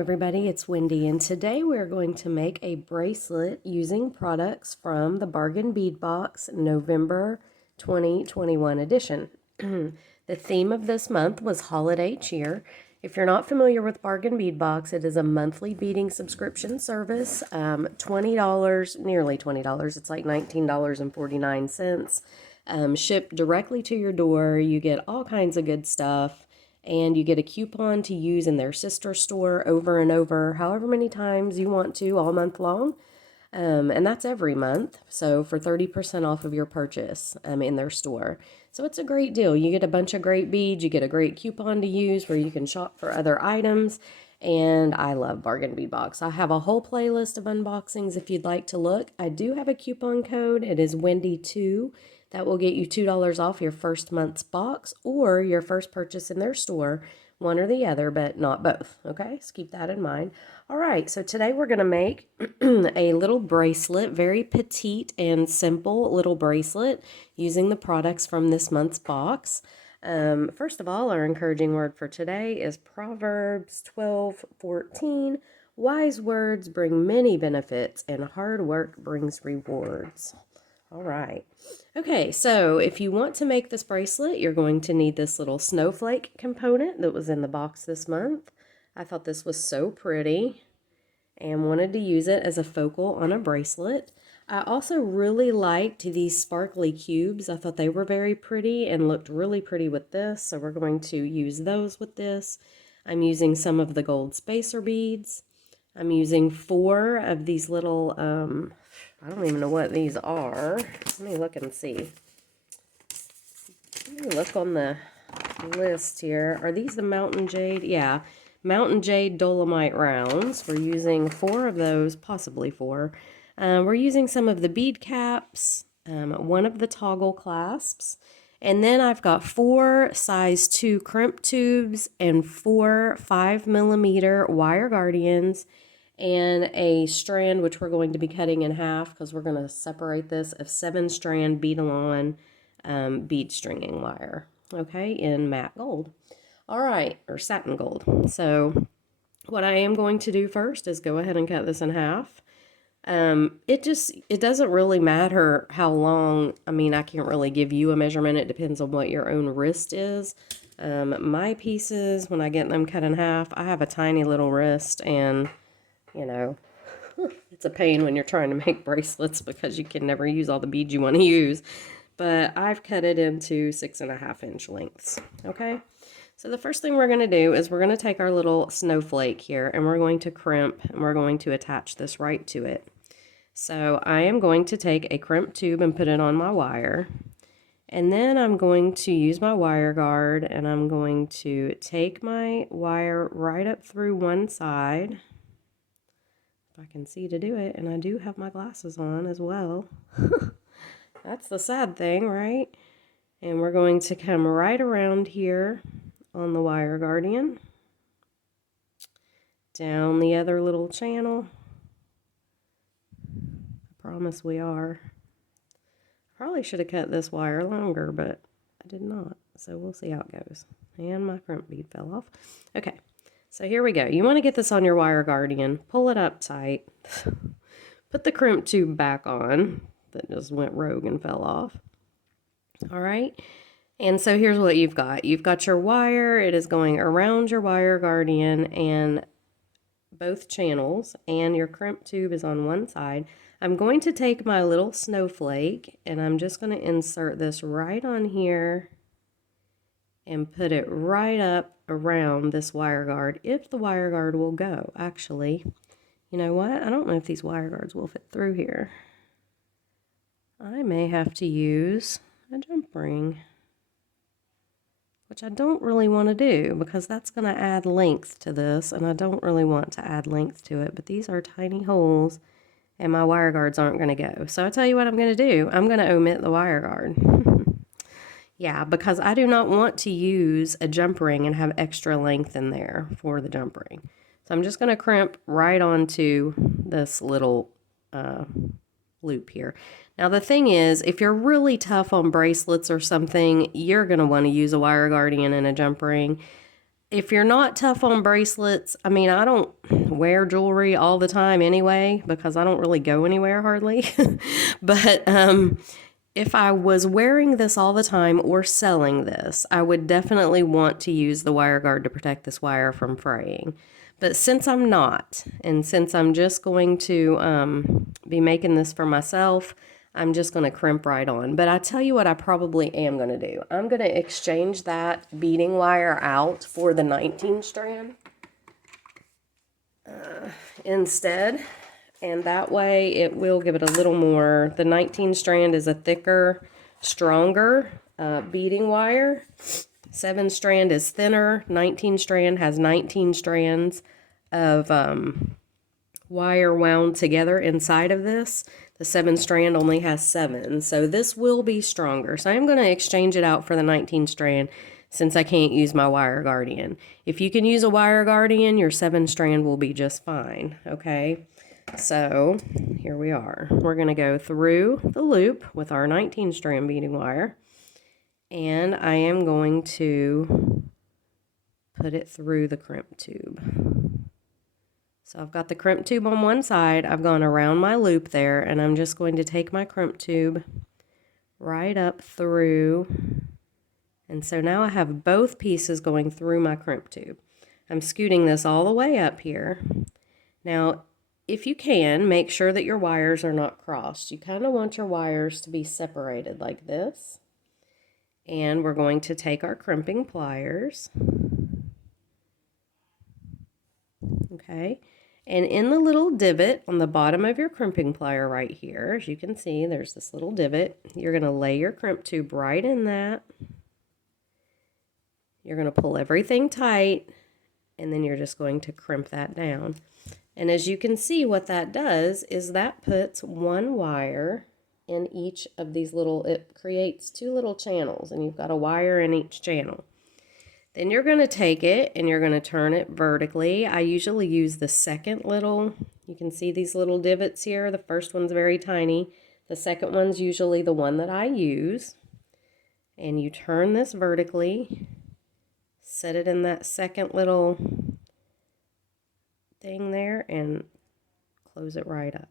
everybody, it's Wendy, and today we're going to make a bracelet using products from the Bargain Bead Box November 2021 edition. The theme of this month was Holiday Cheer. If you're not familiar with Bargain Bead Box, it is a monthly beading subscription service, $20, nearly $20, it's like $19.49, shipped directly to your door. You get all kinds of good stuff. And you get a coupon to use in their sister store over and over, however many times you want to, all month long. And that's every month. So for 30% off of your purchase in their store. So it's a great deal. You get a bunch of great beads. You get a great coupon to use where you can shop for other items. And I love Bargain Bead Box. I have a whole playlist of unboxings if you'd like to look. I do have a coupon code. It is Wendy2. That will get you $2 off your first month's box or your first purchase in their store, one or the other, but not both, okay? So keep that in mind. All right, so today we're going to make a little bracelet, very petite and simple little bracelet using the products from this month's box. First of all, our encouraging word for today is Proverbs 12:14. Wise words bring many benefits and hard work brings rewards. All right. Okay, so if you want to make this bracelet, you're going to need this little snowflake component that was in the box this month. I thought this was so pretty and wanted to use it as a focal on a bracelet. I also really liked these sparkly cubes. I thought they were very pretty and looked really pretty with this, so we're going to use those with this. I'm using some of the gold spacer beads. I'm using 4 of these little, I don't even know what these are. Let me look and see. Let me look on the list here. Are these the Mountain Jade? Yeah, Mountain Jade Dolomite rounds. We're using 4 of those, possibly 4. We're using some of the bead caps, 1 of the toggle clasps, and then I've got 4 size 2 crimp tubes and 4 5mm wire guardians and a strand, which we're going to be cutting in half because we're going to separate this, of 7-strand bead-along bead stringing wire, okay, in matte gold. All right, or satin gold. So what I am going to do first is go ahead and cut this in half. It doesn't really matter how long. I mean, I can't really give you a measurement. It depends on what your own wrist is. My pieces, when I get them cut in half, I have a tiny little wrist, and you know, it's a pain when you're trying to make bracelets because you can never use all the beads you want to use. But I've cut it into 6.5-inch lengths. Okay, so the first thing we're going to do is we're going to take our little snowflake here and we're going to crimp and we're going to attach this right to it. So I am going to take a crimp tube and put it on my wire. And then I'm going to use my wire guard and I'm going to take my wire right up through one side. I can see to do it, and I do have my glasses on as well. That's the sad thing, right? And we're going to come right around here on the wire guardian, down the other little channel. I promise we are. Probably should have cut this wire longer, but I did not, so we'll see how it goes. And my crimp bead fell off. Okay. So here we go. You want to get this on your wire guardian, pull it up tight, put the crimp tube back on that just went rogue and fell off. All right. And so here's what you've got. You've got your wire. It is going around your wire guardian and both channels, and your crimp tube is on one side. I'm going to take my little snowflake and I'm just going to insert this right on here and put it right up around this wire guard, if the wire guard will go. Actually, you know what? I don't know if these wire guards will fit through here. I may have to use a jump ring, which I don't really want to do because that's going to add length to this, and I don't really want to add length to it, but these are tiny holes and my wire guards aren't going to go. So I'll tell you what I'm going to do. I'm going to omit the wire guard. Yeah, because I do not want to use a jump ring and have extra length in there for the jump ring. So I'm just going to crimp right onto this little loop here. Now the thing is, if you're really tough on bracelets or something, you're going to want to use a wire guardian and a jump ring. if you're not tough on bracelets, I mean, I don't wear jewelry all the time anyway because I don't really go anywhere hardly. But if I was wearing this all the time or selling this, I would definitely want to use the wire guard to protect this wire from fraying. But since I'm not, and since I'm just going to be making this for myself, I'm just going to crimp right on. But I tell you what I probably am going to do. I'm going to exchange that beading wire out for the 19 strand instead. And that way it will give it a little more. The 19 strand is a thicker, stronger beading wire. 7 strand is thinner. 19 strand has 19 strands of wire wound together inside of this. The 7 strand only has 7, so this will be stronger. So I'm going to exchange it out for the 19 strand since I can't use my wire guardian. If you can use a wire guardian, your 7 strand will be just fine, okay? So here we are. We're going to go through the loop with our 19 strand beading wire, and I am going to put it through the crimp tube. So I've got the crimp tube on one side, I've gone around my loop there, and I'm just going to take my crimp tube right up through, and so now I have both pieces going through my crimp tube. I'm scooting this all the way up here. Now, if you can, make sure that your wires are not crossed. You kind of want your wires to be separated like this. And we're going to take our crimping pliers. Okay. And in the little divot on the bottom of your crimping plier right here, as you can see, there's this little divot. You're going to lay your crimp tube right in that. You're going to pull everything tight, and then you're just going to crimp that down. And as you can see, what that does is that puts one wire in each of these little, it creates 2 little channels, and you've got a wire in each channel. Then you're going to take it and you're going to turn it vertically. I usually use the second little, you can see these little divots here. The first one's very tiny. The second one's usually the one that I use. And you turn this vertically, set it in that second little thing there, and close it right up.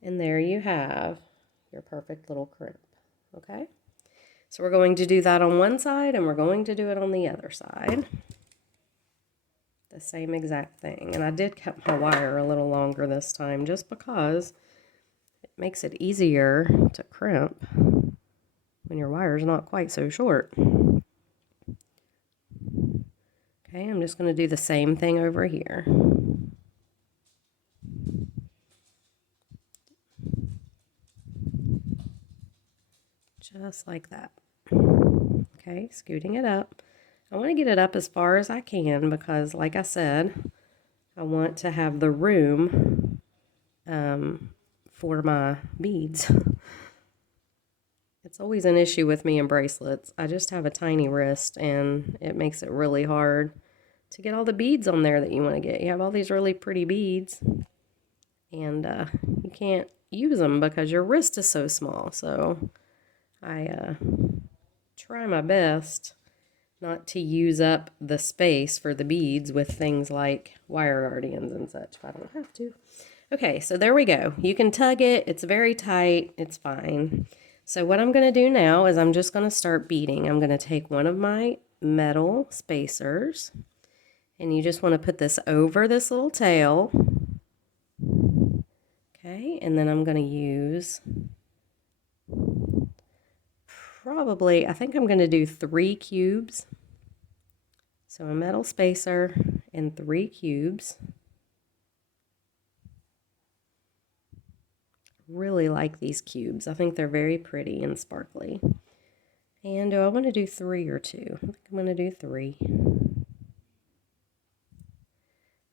And there you have your perfect little crimp, okay? So we're going to do that on one side, and we're going to do it on the other side. The same exact thing. And I did cut my wire a little longer this time just because it makes it easier to crimp when your wire's not quite so short. Okay, I'm just going to do the same thing over here. Just like that. Okay, scooting it up. I want to get it up as far as I can because, like I said, I want to have the room for my beads. It's always an issue with me in bracelets. I just have a tiny wrist, and it makes it really hard to get all the beads on there that you want to get. You have all these really pretty beads, and you can't use them because your wrist is so small. So I try my best not to use up the space for the beads with things like wire guardians and such if I don't have to. Okay, so there we go. You can tug it. It's very tight. It's fine. So what I'm going to do now is I'm just going to start beading. I'm going to take one of my metal spacers, and you just want to put this over this little tail. Okay, and then I'm going to use probably, I think I'm going to do 3 cubes. So a metal spacer and 3 cubes. Really like these cubes. I think they're very pretty and sparkly. And do I want to do 3 or 2? I think I'm going to do 3.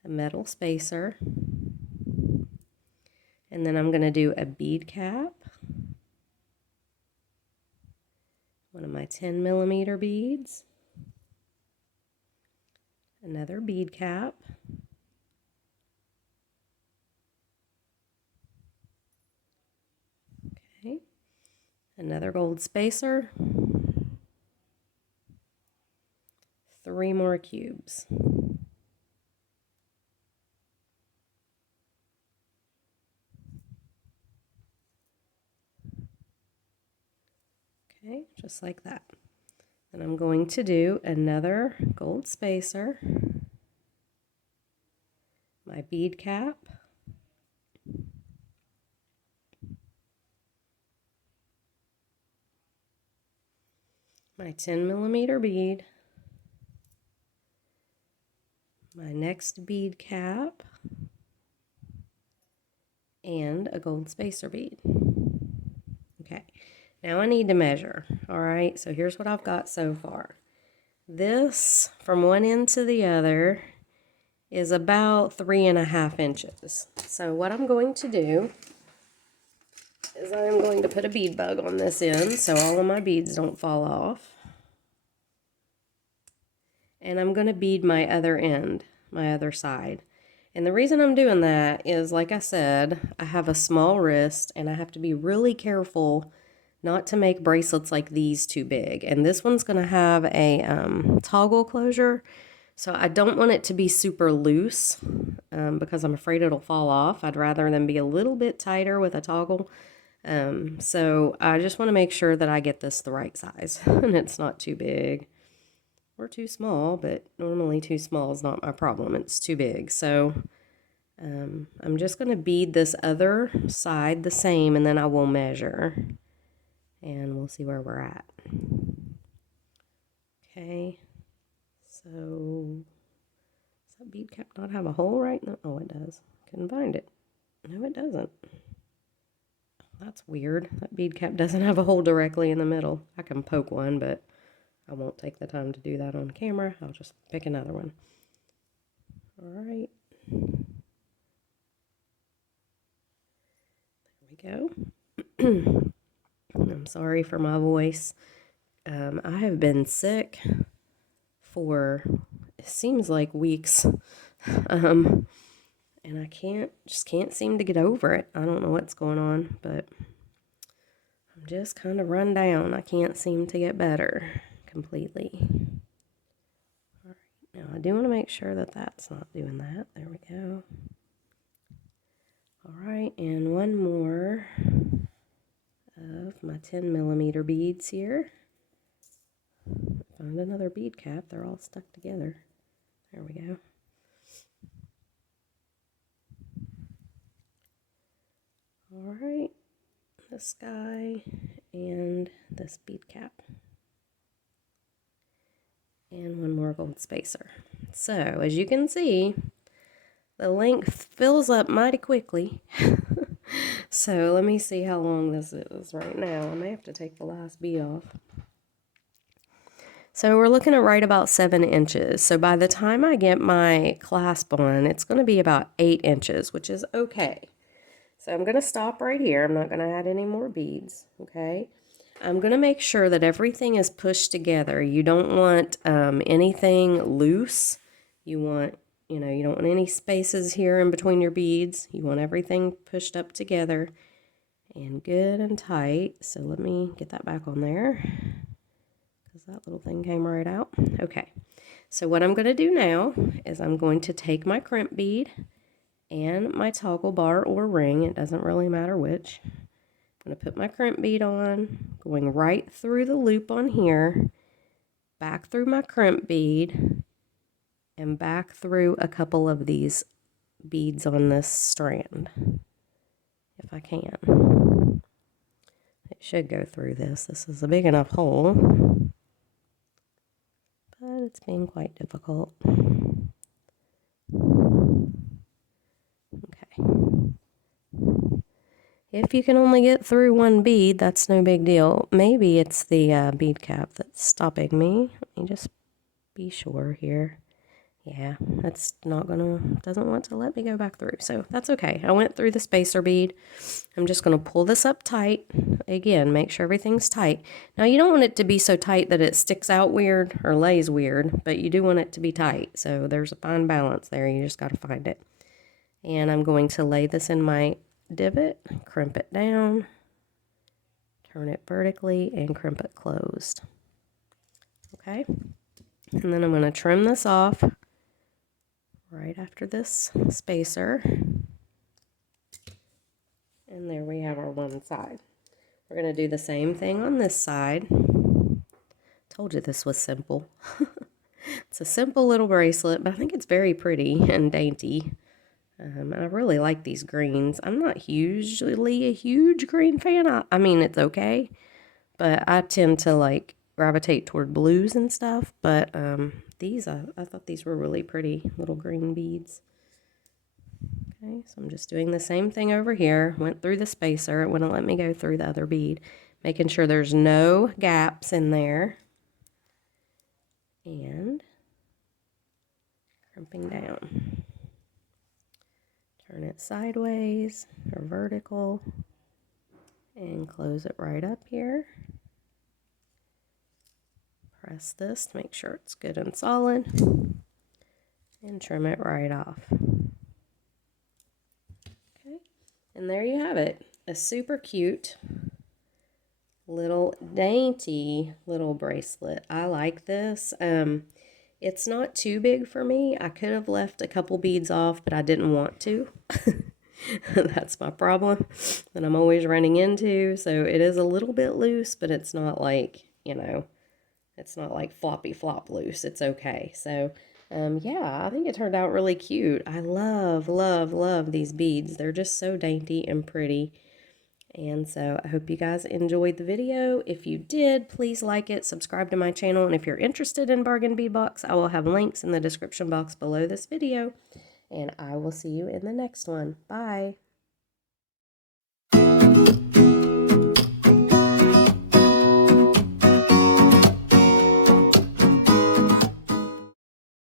A metal spacer. And then I'm going to do a bead cap. One of my 10mm beads. Another bead cap. Okay. Another gold spacer. 3 more cubes. Okay, just like that. And I'm going to do another gold spacer, my bead cap, my 10mm bead, my next bead cap, and a gold spacer bead. Okay, now I need to measure. All right, so here's what I've got so far. This, from one end to the other, is about 3.5 inches. So what I'm going to do is I'm going to put a bead bug on this end so all of my beads don't fall off. And I'm going to bead my other end, my other side. And the reason I'm doing that is, like I said, I have a small wrist and I have to be really careful not to make bracelets like these too big. And this one's going to have a toggle closure, so I don't want it to be super loose because I'm afraid it'll fall off. I'd rather them be a little bit tighter with a toggle. So I just want to make sure that I get this the right size and it's not too big or too small, but normally too small is not my problem. It's too big. So I'm just going to bead this other side the same, and then I will measure and we'll see where we're at. Okay, so does that bead cap not have a hole right now? Oh, it does. Couldn't find it. No, it doesn't. That's weird. That bead cap doesn't have a hole directly in the middle. I can poke one, but I won't take the time to do that on camera. I'll just pick another one. All right. There we go. I'm sorry for my voice. I have been sick for, it seems like weeks. And I just can't seem to get over it. I don't know what's going on, but I'm just kind of run down. I can't seem to get better completely. All right, now I do want to make sure that that's not doing that. There we go. All right, and one more of my 10mm beads here. Find another bead cap. They're all stuck together. There we go. All right, this guy and this bead cap. And one more gold spacer. So, as you can see, the length fills up mighty quickly. So, let me see how long this is right now. I may have to take the last bead off. So, we're looking at right about 7 inches. So, by the time I get my clasp on, it's going to be about 8 inches, which is okay. So, I'm going to stop right here. I'm not going to add any more beads, okay? I'm going to make sure that everything is pushed together. You don't want anything loose. You want, you don't want any spaces here in between your beads. You want everything pushed up together and good and tight. So let me get that back on there because that little thing came right out. Okay, so what I'm going to do now is I'm going to take my crimp bead and my toggle bar or ring. It doesn't really matter which. I'm going to put my crimp bead on, going right through the loop on here, back through my crimp bead, and back through a couple of these beads on this strand, if I can. It should go through this. This is a big enough hole, but it's being quite difficult. Okay. If you can only get through one bead, that's no big deal. Maybe it's the bead cap that's stopping me. Let me just be sure here. Yeah, that's doesn't want to let me go back through. So that's okay. I went through the spacer bead. I'm just going to pull this up tight. Again, make sure everything's tight. Now, you don't want it to be so tight that it sticks out weird or lays weird, but you do want it to be tight. So there's a fine balance there. You just got to find it. And I'm going to lay this in my divot, crimp it down, turn it vertically, and crimp it closed. Okay, And then I'm going to trim this off right after this spacer. And there we have our one side. We're going to do the same thing on this side. Told you this was simple. It's a simple little bracelet, but I think it's very pretty and dainty. And I really like these greens. I'm not usually a huge green fan. I mean, it's okay, but I tend to like gravitate toward blues and stuff. But these, I thought these were really pretty little green beads. Okay, so I'm just doing the same thing over here. Went through the spacer. It wouldn't let me go through the other bead. Making sure there's no gaps in there. And crimping down. Turn it sideways or vertical. And close it right up here. Press this to make sure it's good and solid. And trim it right off. Okay, and there you have it. A super cute little dainty little bracelet. I like this. It's not too big for me. I could have left a couple beads off, but I didn't want to. That's my problem that I'm always running into. So it is a little bit loose, but it's not like, you know, it's not like floppy flop loose. It's okay. So yeah, I think it turned out really cute. I love, love, love these beads. They're just so dainty and pretty. And so I hope you guys enjoyed the video. If you did, please like it, subscribe to my channel, and if you're interested in bargain bead box, I will have links in the description box below this video. And I will see you in the next one. Bye.